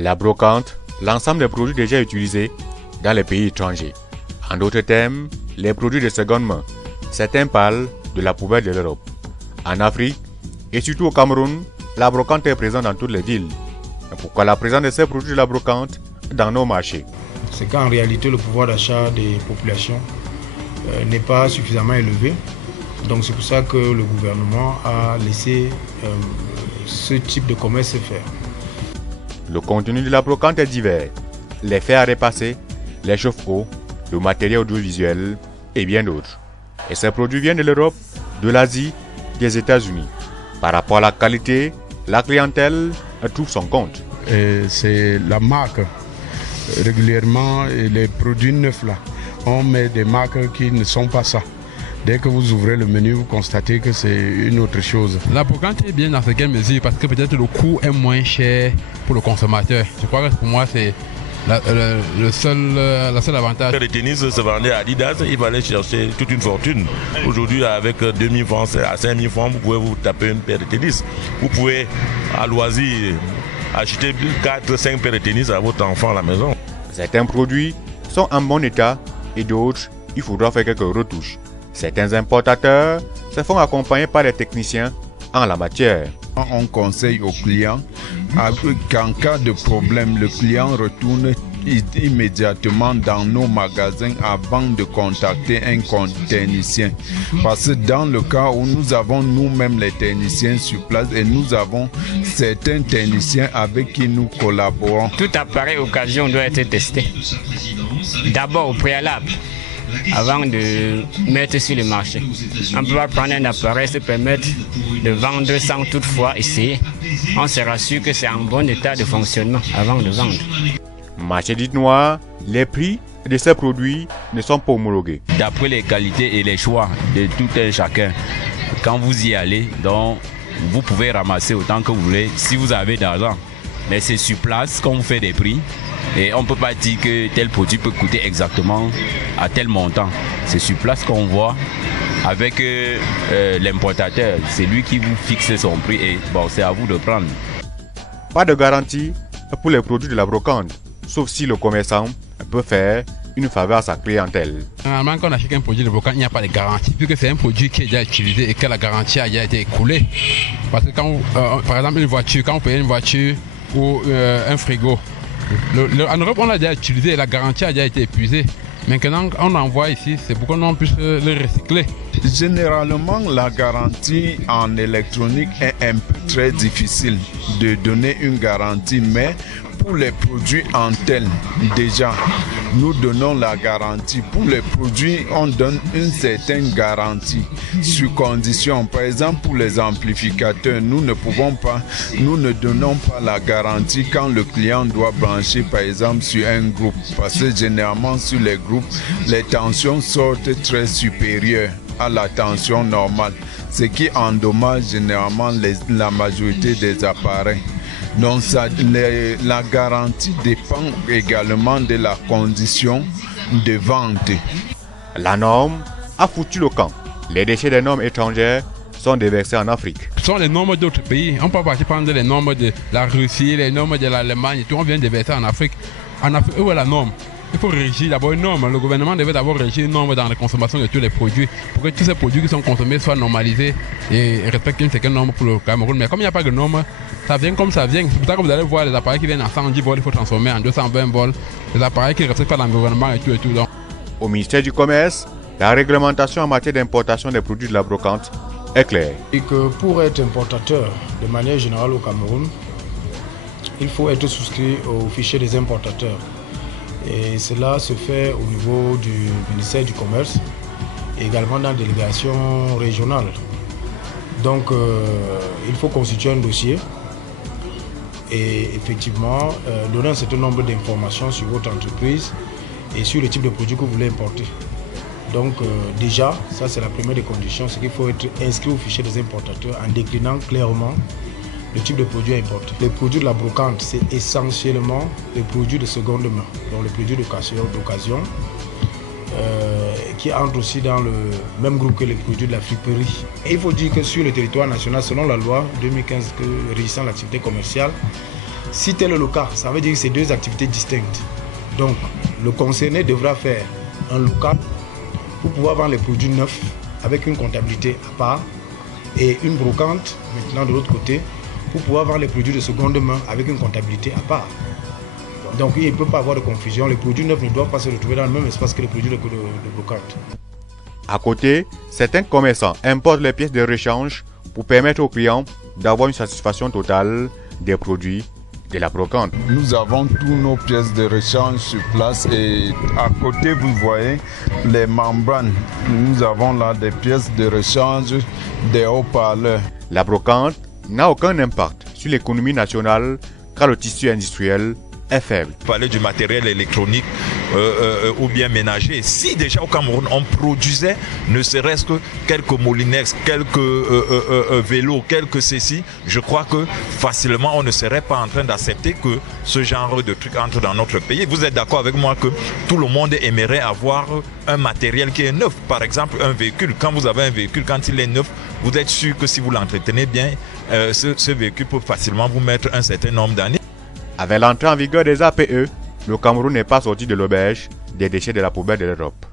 La brocante, l'ensemble des produits déjà utilisés dans les pays étrangers. En d'autres termes, les produits de seconde main. Certains parlent de la poubelle de l'Europe. En Afrique, et surtout au Cameroun, la brocante est présente dans toutes les villes. Mais pourquoi la présence de ces produits de la brocante dans nos marchés? C'est qu'en réalité, le pouvoir d'achat des populations n'est pas suffisamment élevé. Donc c'est pour ça que le gouvernement a laissé ce type de commerce se faire. Le contenu de la brocante est divers. Les fers à repasser, les chauffe-eau, le matériel audiovisuel et bien d'autres. Et ces produits viennent de l'Europe, de l'Asie, des États-Unis. Par rapport à la qualité, la clientèle trouve son compte. C'est la marque. Régulièrement, les produits neufs là, on met des marques qui ne sont pas ça. Dès que vous ouvrez le menu, vous constatez que c'est une autre chose. La brocante est bien dans certaines mesures parce que peut-être le coût est moins cher pour le consommateur. Je crois que pour moi, c'est le seul avantage. Le tennis se vendait à Adidas, il fallait chercher toute une fortune. Aujourd'hui, avec 2000 francs à 5000 francs, vous pouvez vous taper une paire de tennis. Vous pouvez, à loisir, acheter 4-5 paires de tennis à votre enfant à la maison. Certains produits sont en bon état et d'autres, il faudra faire quelques retouches. Certains importateurs se font accompagner par des techniciens en la matière. On conseille aux clients qu'en cas de problème, le client retourne immédiatement dans nos magasins avant de contacter un technicien. Parce que dans le cas où nous avons nous-mêmes les techniciens sur place et nous avons certains techniciens avec qui nous collaborons. Tout appareil occasion doit être testé. D'abord au préalable, avant de mettre sur le marché. On peut pas prendre un appareil se permettre de vendre sans toutefois essayer. On se rassure que c'est en bon état de fonctionnement avant de vendre. Marché dit noir, les prix de ces produits ne sont pas homologués. D'après les qualités et les choix de tout un chacun, quand vous y allez, donc, vous pouvez ramasser autant que vous voulez si vous avez d'argent. Mais c'est sur place qu'on vous fait des prix. Et on ne peut pas dire que tel produit peut coûter exactement à tel montant. C'est sur place qu'on voit avec l'importateur. C'est lui qui vous fixe son prix et bon, c'est à vous de prendre. Pas de garantie pour les produits de la brocante, sauf si le commerçant peut faire une faveur à sa clientèle. Normalement, quand on achète un produit de brocante, il n'y a pas de garantie, puisque c'est un produit qui est déjà utilisé et que la garantie a déjà été écoulée. Parce que quand par exemple, une voiture, quand vous payez une voiture ou un frigo, en Europe, on l'a déjà utilisé et la garantie a déjà été épuisée. Maintenant, on envoie ici, c'est pour qu'on puisse le recycler. Généralement, la garantie en électronique est un peu très difficile de donner une garantie, mais pour les produits en tel, déjà, nous donnons la garantie. Pour les produits, on donne une certaine garantie sur condition. Par exemple, pour les amplificateurs, nous ne donnons pas la garantie quand le client doit brancher, par exemple, sur un groupe. Parce que généralement, sur les groupes, les tensions sortent très supérieures à la tension normale, ce qui endommage généralement la majorité des appareils. Donc la garantie dépend également de la condition de vente. La norme a foutu le camp. Les déchets des normes étrangères sont déversés en Afrique. Ce sont les normes d'autres pays. On peut pas prendre les normes de la Russie, les normes de l'Allemagne, tout on vient déverser en Afrique. En Afrique, où est la norme? Il faut régir d'abord une norme. Le gouvernement devait d'abord régir une norme dans la consommation de tous les produits pour que tous ces produits qui sont consommés soient normalisés et respectent une certaine norme pour le Cameroun. Mais comme il n'y a pas de norme, ça vient comme ça vient. C'est pour ça que vous allez voir les appareils qui viennent à 110 volts, il faut transformer en 220 volts. Les appareils qui ne respectent pas l'environnement et tout et tout. Donc. Au ministère du Commerce, la réglementation en matière d'importation des produits de la brocante est claire. Et que pour être importateur de manière générale au Cameroun, il faut être souscrit au fichier des importateurs. Et cela se fait au niveau du ministère du Commerce et également dans la délégation régionale. Donc il faut constituer un dossier et effectivement donner un certain nombre d'informations sur votre entreprise et sur le type de produit que vous voulez importer. Donc déjà, ça c'est la première des conditions, c'est qu'il faut être inscrit au fichier des importateurs en déclinant clairement le type de produit à importer. Les produits de la brocante, c'est essentiellement les produits de seconde main, donc les produits d'occasion, qui entrent aussi dans le même groupe que les produits de la friperie. Et il faut dire que sur le territoire national, selon la loi 2015 régissant l'activité commerciale, Si tel est le cas, ça veut dire que c'est deux activités distinctes. Donc, le concerné devra faire un local pour pouvoir vendre les produits neufs avec une comptabilité à part et une brocante, maintenant de l'autre côté, pour pouvoir vendre les produits de seconde main avec une comptabilité à part. Donc, il ne peut pas avoir de confusion. Les produits neufs ne doivent pas se retrouver dans le même espace que les produits de brocante. À côté, certains commerçants importent les pièces de rechange pour permettre aux clients d'avoir une satisfaction totale des produits de la brocante. Nous avons tous nos pièces de rechange sur place et à côté vous voyez les membranes. Nous avons là des pièces de rechange, des haut-parleurs. La brocante n'a aucun impact sur l'économie nationale car le tissu industriel est faible. Parler du matériel électronique ou bien ménager. Si déjà au Cameroun on produisait ne serait-ce que quelques molinex, quelques vélos, quelques ceci, je crois que facilement on ne serait pas en train d'accepter que ce genre de truc entre dans notre pays. Vous êtes d'accord avec moi que tout le monde aimerait avoir un matériel qui est neuf. Par exemple un véhicule, quand vous avez un véhicule, quand il est neuf, vous êtes sûr que si vous l'entretenez bien, ce véhicule peut facilement vous mettre un certain nombre d'années. Avec l'entrée en vigueur des APE, le Cameroun n'est pas sorti de l'auberge des déchets de la poubelle de l'Europe.